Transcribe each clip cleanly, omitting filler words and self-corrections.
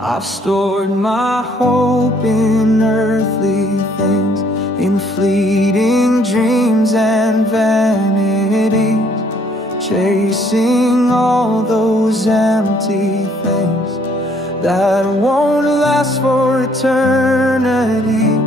I've stored my hope in earthly things, in fleeting dreams and vanities, chasing all those empty things that won't last for eternity.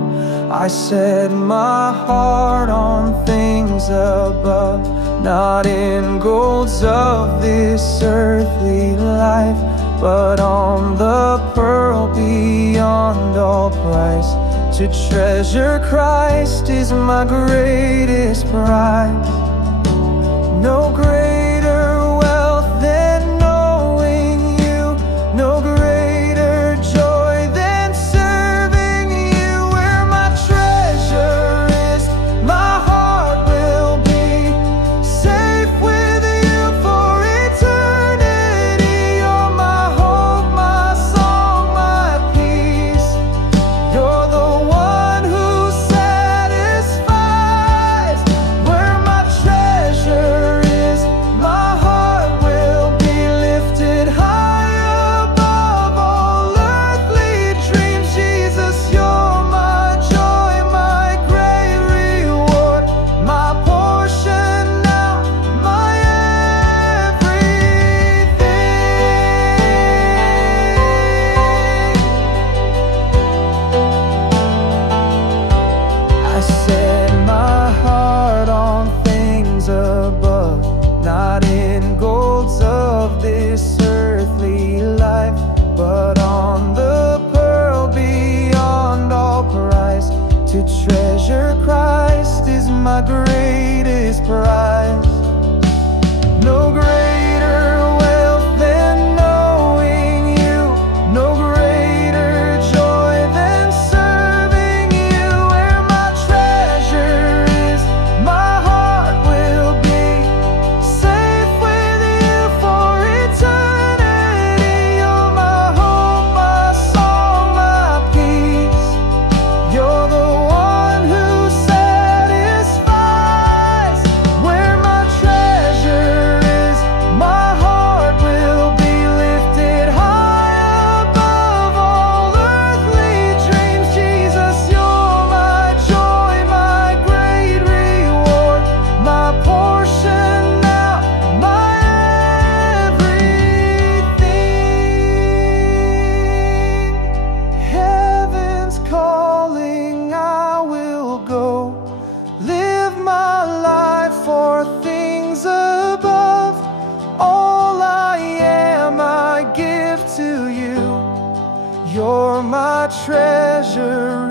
I set my heart on things above, not in golds of this earthly life, but on the pearl beyond all price. To treasure Christ is my greatest prize. No greater wealth than knowing you, no greater joy than serving you. Where my treasure is, my heart will be safe with you for eternity. You're my hope, my song, my peace. You're the one who satisfies. Where my treasure is, my heart will be lifted high above all earthly dreams. Jesus, you're my joy, my great reward, my portion now, my everything. I set my heart on things above, not in golds of this earthly life, but on the pearl beyond all price. To treasure Christ is my greatest prize. No greater wealth than knowing you, no greater joy than serving you. Where my treasure is, my heart will be safe with you for eternity. You're my hope, my song, my peace. You're the one who satisfies. Where my treasure is, my heart will be lifted high above all earthly dreams. Jesus, you're my joy, my great reward, my portion now, my everything. Heaven's calling, I will go, live my life for things above. All I am, I give to you. You're my treasure